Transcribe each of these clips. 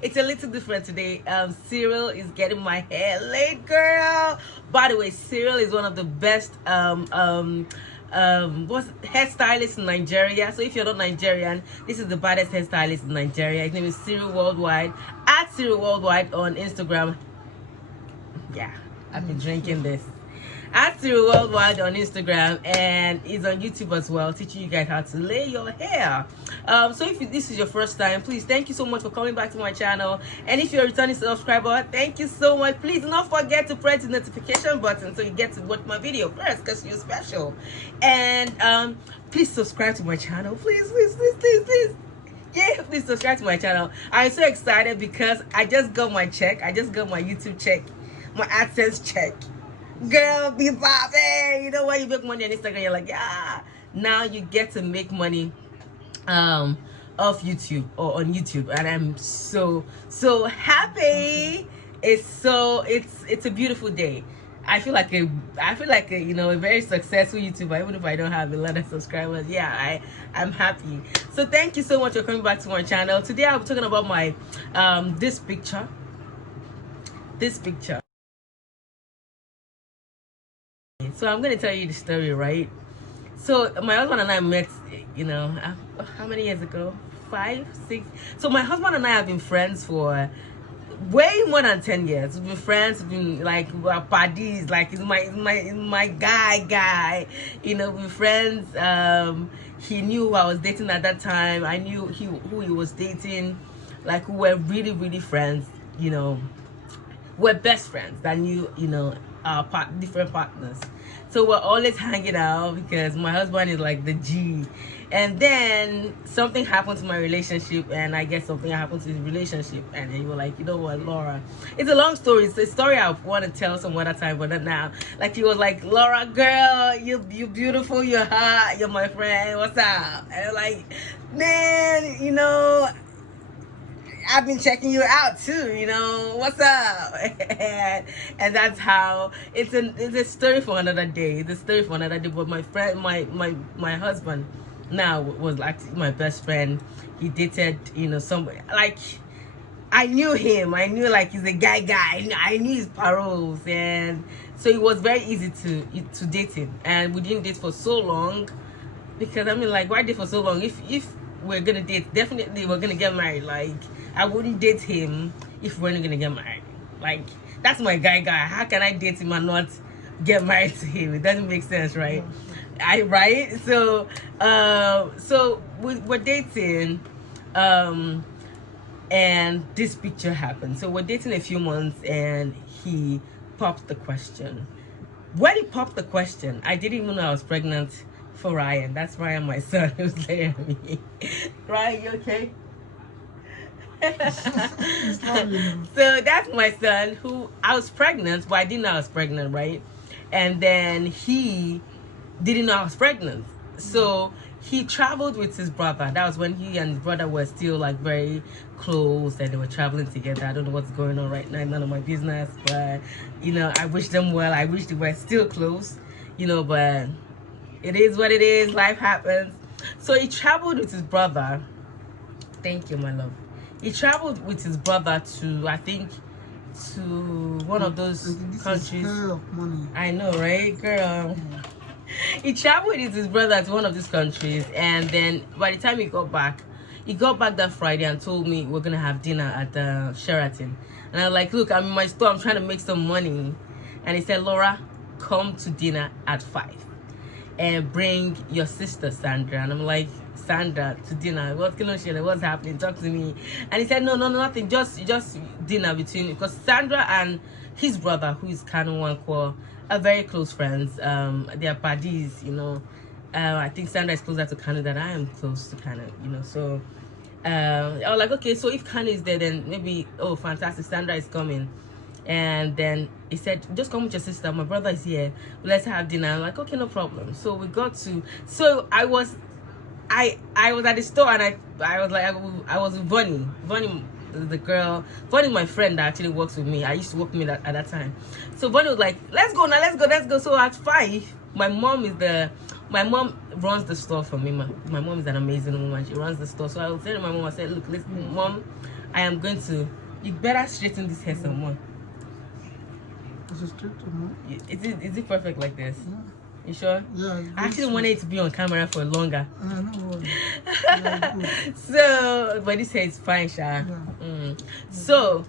It's a little different today. Cyril is getting my hair laid, girl. By the way, Cyril is one of the best what's hairstylist in Nigeria. So if you're not Nigerian, this is the baddest hairstylist in Nigeria. His name is Cyril Worldwide, at Cyril Worldwide on Instagram. Yeah, I've been drinking this. At Cyril Worldwide on Instagram, and he's on YouTube as well, teaching you guys how to lay your hair. So if this is your first time, please, thank you so much for coming back to my channel. And if you're a returning subscriber, thank you so much. Please do not forget to press the notification button so you get to watch my video first, because you're special. And please subscribe to my channel, please. Yeah, please subscribe to my channel. I'm so excited because I just got my check. I just got my YouTube check, my AdSense check. Girl, be popping. You know when you make money on Instagram, you're like, yeah. Now you get to make money off YouTube or on YouTube, and I'm so happy. It's a beautiful day. I feel like a you know, a very successful YouTuber, even if I don't have a lot of subscribers. Yeah, I'm happy. So thank you so much for coming back to my channel. Today I'll be talking about my this picture. So I'm going to tell you the story, right? So my husband and I met, you know, how many years ago? 5, 6. So my husband and I have been friends for way more than 10 years. We've been friends, we've been like buddies, like he's my guy. You know, we're friends. He knew who I was dating at that time. I knew who he was dating. Like we were really friends, you know. We're best friends that knew, you know, our different partners. So we're always hanging out because my husband is like the G. And then something happened to my relationship, and I guess something happened to his relationship, and then you were like, you know what, Laura, it's a long story. It's a story I want to tell some other time, but not now. Like he was like, Laura, girl, you beautiful, you're hot, you're my friend, what's up? And I'm like, man, you know, I've been checking you out too, you know, what's up? And that's how it's a story for another day. It's a story for another day. But my friend, my husband now was like my best friend. He dated, you know, somebody like I knew him. I knew like he's a guy. I knew his paroles, and so it was very easy to date him. And we didn't date for so long because I mean, like, why date for so long? If we're gonna date, definitely we're gonna get married. Like I wouldn't date him if we're not gonna get married. Like that's my guy. How can I date him and not get married to him? It doesn't make sense, right? Right? So so we're dating, and this picture happened. So we're dating a few months, and he popped the question. When he popped the question, I didn't even know I was pregnant for Ryan. That's Ryan, my son, who's there at me. Ryan, you okay? So that's my son, who I was pregnant, but I didn't know I was pregnant, right? And then he didn't know I was pregnant. So he traveled with his brother. That was when he and his brother were still like very close, and they were traveling together. I don't know what's going on right now, none of my business, but you know, I wish them well. I wish they were still close, you know, but it is what it is. Life happens. So he traveled with his brother. Thank you, my love. He traveled with his brother to, I think, to one of those countries. I know, right, girl? He traveled with his brother to one of these countries, and then by the time he got back that Friday and told me we're gonna have dinner at the Sheraton. And I was like, look, I'm in my store, I'm trying to make some money. And he said, Laura, come to dinner at 5 and bring your sister Sandra. And I'm like, Sandra to dinner? What's going on? What's happening? Talk to me. And he said, no, nothing, just dinner between, because Sandra and his brother, who is Kanu Wankwo, are very close friends. They are buddies, you know. I think Sandra is closer to Kanu than I am close to Kanu, you know. So I was like, okay, so if Kanu is there, then maybe, oh, fantastic, Sandra is coming. And then he said, just come with your sister, my brother is here, let's have dinner. I'm like, okay, no problem. So we got to, so I was at the store, and I was like, I was with Bonnie, the girl, Bonnie, my friend that actually works with me. I used to work with me at that time. So Bonnie was like, let's go now, let's go. So at 5, my mom runs the store for me. My mom is an amazing woman. She runs the store. So I was telling my mom, I said, look, listen, Mom, I am going to. You better straighten this hair some more. Is it straight or more? Is it perfect like this? Yeah. You sure? Yeah. I actually wanted it to be on camera for longer. No worries. Yeah, So, but this hair is fine, Sha. yeah. So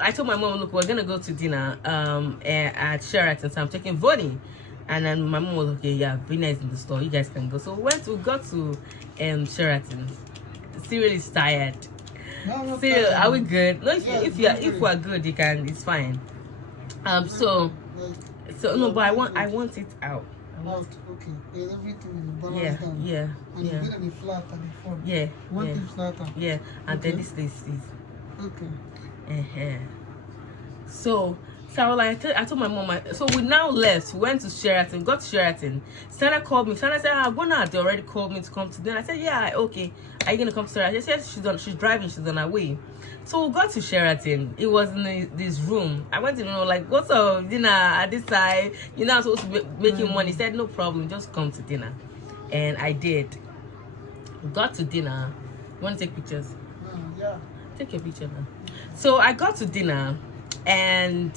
I told my mom, look, we're gonna go to dinner at Sheraton. So I'm taking voting, and then my mom was okay. Yeah, Vina is in the store. You guys can go. So we got to Sheraton. Cyril is tired. No, Cyril, are we good? No, Yeah, if we are good, you can. It's fine. So no, but I want it out. Out, okay. Yeah, everything is balanced down. Yeah. And you get any flat and the front. Yeah. One thing flat out. Yeah, and Okay. then this is. Okay. So I was like, I told my mom. So we now left. We went to Sheraton. Got to Sheraton. Santa called me. Santa said, Bona, they already called me to come to dinner. I said, yeah, okay. Are you gonna come to Sheraton? She said she's driving. She's on her way. So we got to Sheraton. It was in this room. I went to like, what's up, dinner at this time? You're not supposed to be making money. He said, no problem, just come to dinner. And I did. Got to dinner. You want to take pictures? Yeah. Take your picture now. So I got to dinner, and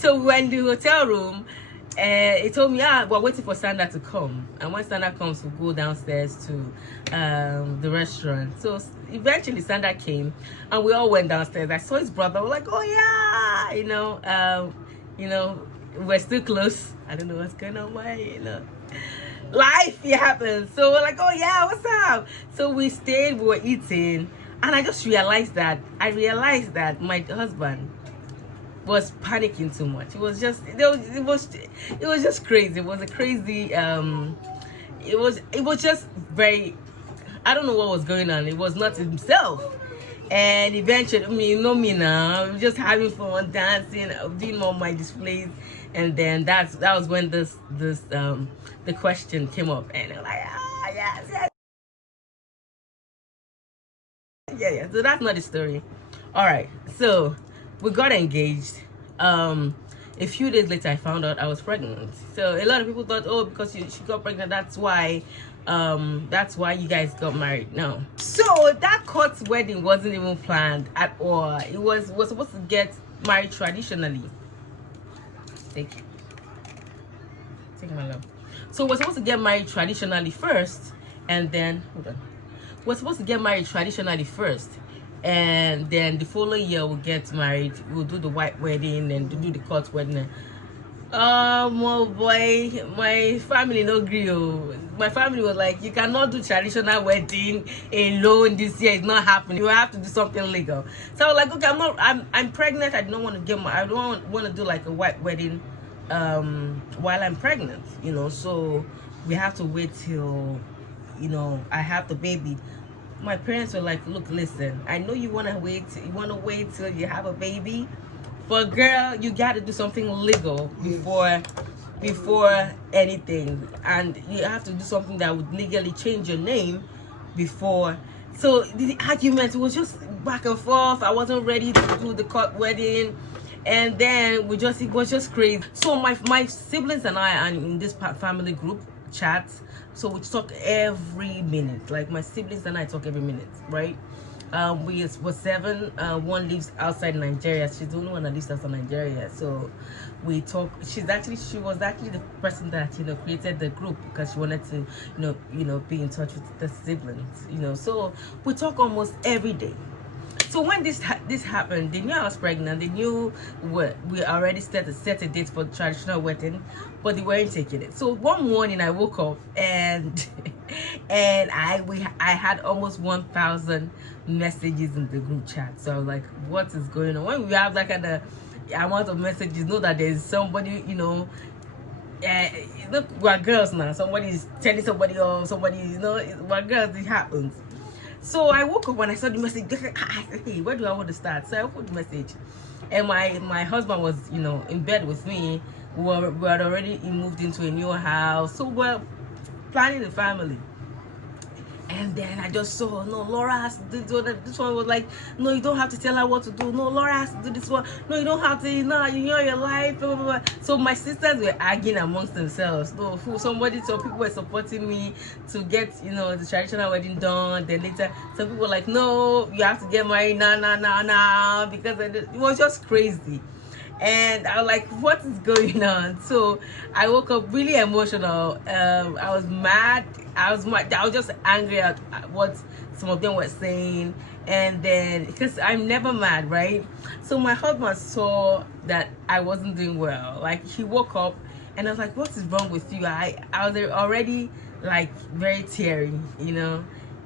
so we were in the hotel room, and it told me, we're waiting for Sandra to come. And when Sandra comes, we'll go downstairs to the restaurant. So eventually Sandra came, and we all went downstairs. I saw his brother. We're like, oh yeah, we're still close. I don't know what's going on, but life happens. So we're like, oh yeah, what's up? So we stayed, we were eating, and I just realized that my husband was panicking too much. It was just crazy. It was a crazy it was just very, I don't know what was going on. It was not himself. And eventually, you know me now, I'm just having fun, dancing, doing all my displays, and then that was when the question came up, and I'm like, yes. Yeah. So that's not the story. All right. So we got engaged. A few days later, I found out I was pregnant. So a lot of people thought, oh, because she got pregnant, that's why you guys got married. No. So that court wedding wasn't even planned at all. It was supposed to get married traditionally. Take my love. So we're supposed to get married traditionally first, and then hold on. We're supposed to get married traditionally first, and then the following year we'll get married. We'll do the white wedding and do the court wedding. Oh boy, my family no agree. My family was like, you cannot do traditional wedding alone this year. It's not happening. You have to do something legal. So I was like, okay, I'm pregnant. I don't want to get I don't want to do like a white wedding while I'm pregnant, so we have to wait till I have the baby. My parents were like, look, listen, I know you want to wait till you have a baby, but girl, you got to do something legal before anything, and you have to do something that would legally change your name before. So the argument was just back and forth. I wasn't ready to do the court wedding, and then it was just crazy. So my siblings and I are in this family group chat, so we talk every minute. Like my siblings and I talk every minute, right? We were 7. One lives outside Nigeria. She's the only one that lives outside Nigeria. So we talk. She was actually the person that created the group, because she wanted to be in touch with the siblings. So we talk almost every day. So when this happened, they knew I was pregnant. They knew we already set a date for the traditional wedding, but they weren't taking it. So one morning I woke up and I had almost 1,000 messages in the group chat. So I was like, what is going on? When we have that kind of amount of messages, know that there's somebody, look, we're girls now. Somebody's telling somebody, or somebody, we're girls. It happens. So I woke up when I saw the message. I said, hey, where do I want to start? So I opened the message, and my husband was in bed with me. We had already moved into a new house, so we're planning the family. And then I just saw, no, Laura has to do this. This one was like, no, you don't have to tell her what to do. No, Laura has to do this one. No, you don't have to. No, you know your life. Blah, blah, blah. So my sisters were arguing amongst themselves. No, so people were supporting me to get, the traditional wedding done. Then later, some people were like, no, you have to get married now, because it was just crazy. And I was like, what is going on? So I woke up really emotional. I was mad. I was just angry at what some of them were saying. And then, because I'm never mad, right? So my husband saw that I wasn't doing well. Like, he woke up and I was like, what is wrong with you? I was already like very teary,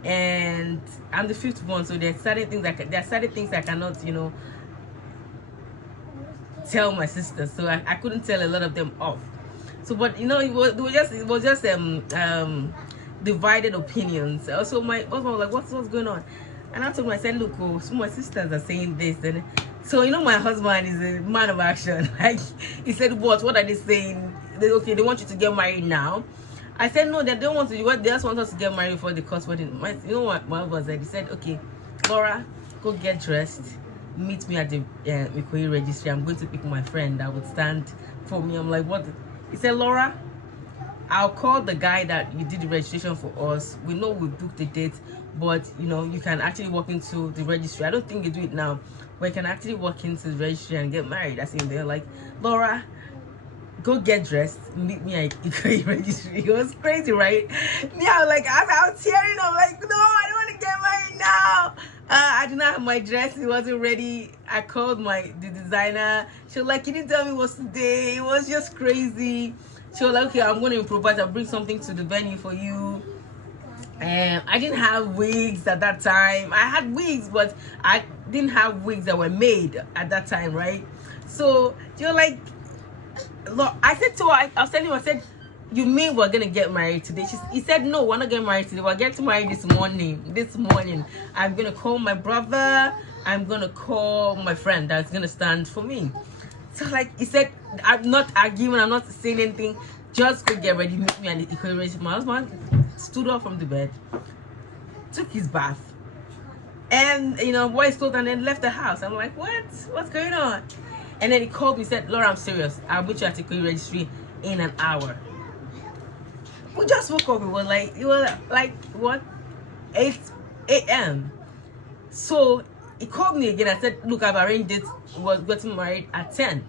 and I'm the fifth one. So there are certain things I cannot, tell my sisters, so I couldn't tell a lot of them off. So, but it was just divided opinions. Also, my husband was like, what's going on? And I told him, I said, look, some of my sisters are saying this, and so my husband is a man of action. Like, he said, what are they saying? They want you to get married now. I said, no, they don't want to. They just want us to get married before the cost wedding. What my husband said? He said, okay, Laura, go get dressed, meet me at the registry. I'm going to pick my friend that would stand for me. I'm like, what? He said, Laura, I'll call the guy that you did the registration for us. We know we booked the date, but you can actually walk into the registry. I don't think you do it now, but you can actually walk into the registry and get married. That's in there. Like, Laura, go get dressed, meet me at the registry. It was crazy, right? Yeah, like, I was tearing up, like, no, I don't want to get married now. I did not have my dress. It wasn't ready. I called the designer. She was like, you didn't tell me what's today. It was just crazy. She was like, okay, I'm going to improvise. I'll bring something to the venue for you. And I didn't have wigs at that time. I had wigs, but I didn't have wigs that were made at that time, right? So she was like, look, I said to her, I was telling him, I said, you mean we're gonna get married today? He said, no, we're not getting married today. We're getting married this morning. I'm gonna call my brother. I'm gonna call my friend that's gonna stand for me. So, like, he said, I'm not arguing, I'm not saying anything. Just go get ready, meet me at the equation. My husband stood up from the bed, took his bath, and wore his clothes, and then left the house. I'm like, what's going on? And then he called me, said, Laura, I'm serious. I'll meet you at the registry in an hour. We just woke up. It was like what, 8 a.m. So he called me again. I said, look, I've arranged it. We was getting married at 10.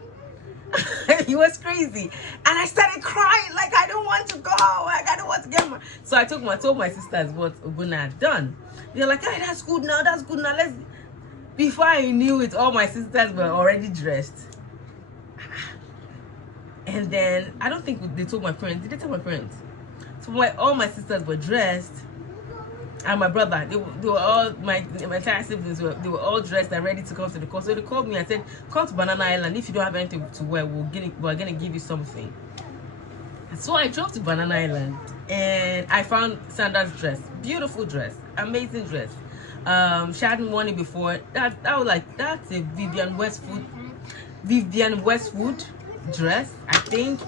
He was crazy, and I started crying, like, I don't want to go, like, I don't want to get married. So I told my sisters what Ubuna had done. They're like, hey, that's good now, let's. Before I knew it, all my sisters were already dressed. And then I don't think they told my parents. Did they tell my parents? So all my sisters were dressed, and my brother, they were all, my entire siblings they were all dressed and ready to come to the course. So they called me and said, come to Banana Island. If you don't have anything to wear, we're gonna give you something. So I drove to Banana Island and I found Sandra's dress. Beautiful dress, amazing dress. She hadn't worn it before. That was like, that's a Vivian Westwood dress, I think.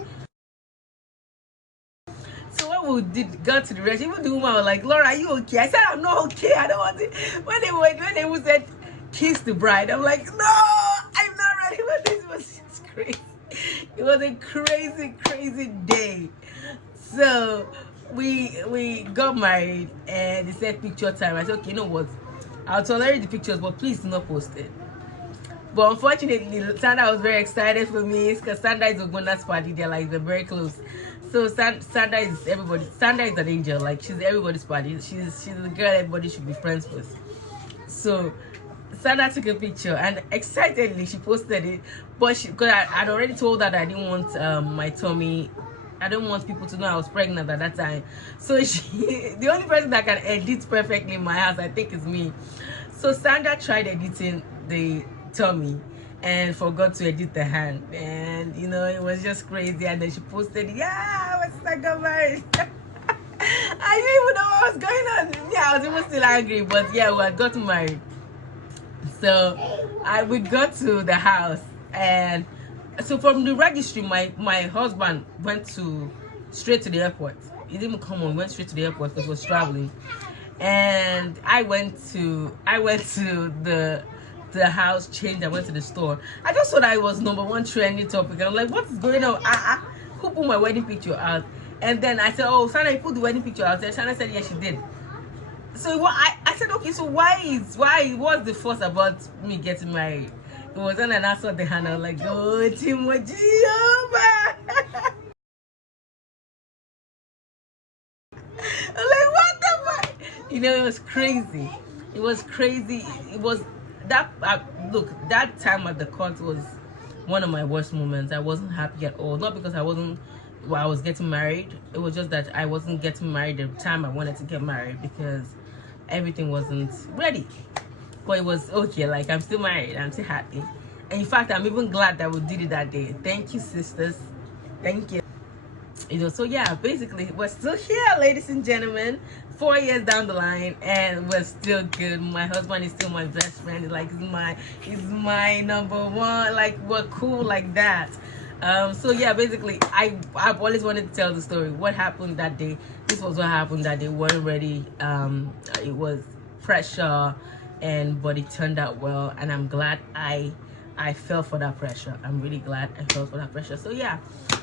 So when we got to the rest, even the woman was like, Laura, are you okay? I said, I'm not okay. I don't want it. When they said kiss the bride, I'm like, no, I'm not ready for this. It was just crazy. It was a crazy day. So we got married and they said picture time. I said, okay, you know what, I'll tolerate the pictures, but please do not post it. But unfortunately, Sandra was very excited for me because Sandra is Ogona's party. They're very close. So Sandra is everybody. Sandra is an angel. Like, she's everybody's party. She's the girl everybody should be friends with. So Sandra took a picture and excitedly she posted it. But because I'd already told her that I didn't want my tummy. I don't want people to know I was pregnant at that time. So the only person that can edit perfectly in my house, I think, is me. So Sandra tried editing the tummy and forgot to edit the hand, and it was just crazy. And then she posted, yeah, my sister got married. I didn't even know what was going on. Yeah, I was even still angry, but yeah, we had gotten married. So we got to the house, and so from the registry, my husband went straight to the airport. He didn't even come on, went straight to the airport because he was traveling. and I went to the house change. I went to the store. I just thought I was number one trending topic. I'm like, what is going on? Who put my wedding picture out? And then I said, oh, Sana, you put the wedding picture out. And Sana said, yes, she did. So what I said, okay, so why what's the fuss about me getting married? It was when I saw the hand. I was like, oh, Timothy, oh man. I'm like, what the fuck? You know, it was crazy. It was crazy. It was that look, that time at the court was one of my worst moments. I wasn't happy at all. Not because I was getting married. It was just that I wasn't getting married at the time I wanted to get married because everything wasn't ready. But it was okay. Like, I'm still married. I'm still happy. And in fact, I'm even glad that we did it that day. Thank you, sisters. Thank you. You know, so yeah, basically we're still here, ladies and gentlemen, 4 years down the line, and we're still good. My husband is still my best friend. Like, he's my number one. Like, we're cool like that. So yeah, basically I've always wanted to tell the story. What happened that day? This was what happened that day. We weren't ready. It was pressure, but it turned out well, and I'm glad I fell for that pressure. I'm really glad I fell for that pressure. So yeah,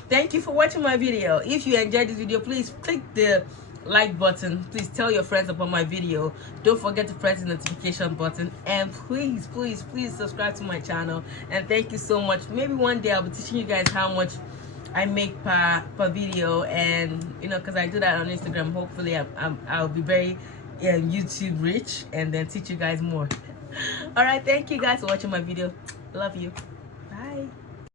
thank you for watching my video. If you enjoyed this video, please click the like button. Please tell your friends about my video. Don't forget to press the notification button, and please subscribe to my channel. And thank you so much. Maybe one day I'll be teaching you guys how much I make per video, and you know, because I do that on Instagram. Hopefully I'll be very YouTube rich, and then teach you guys more. All right, thank you guys for watching my video. Love you.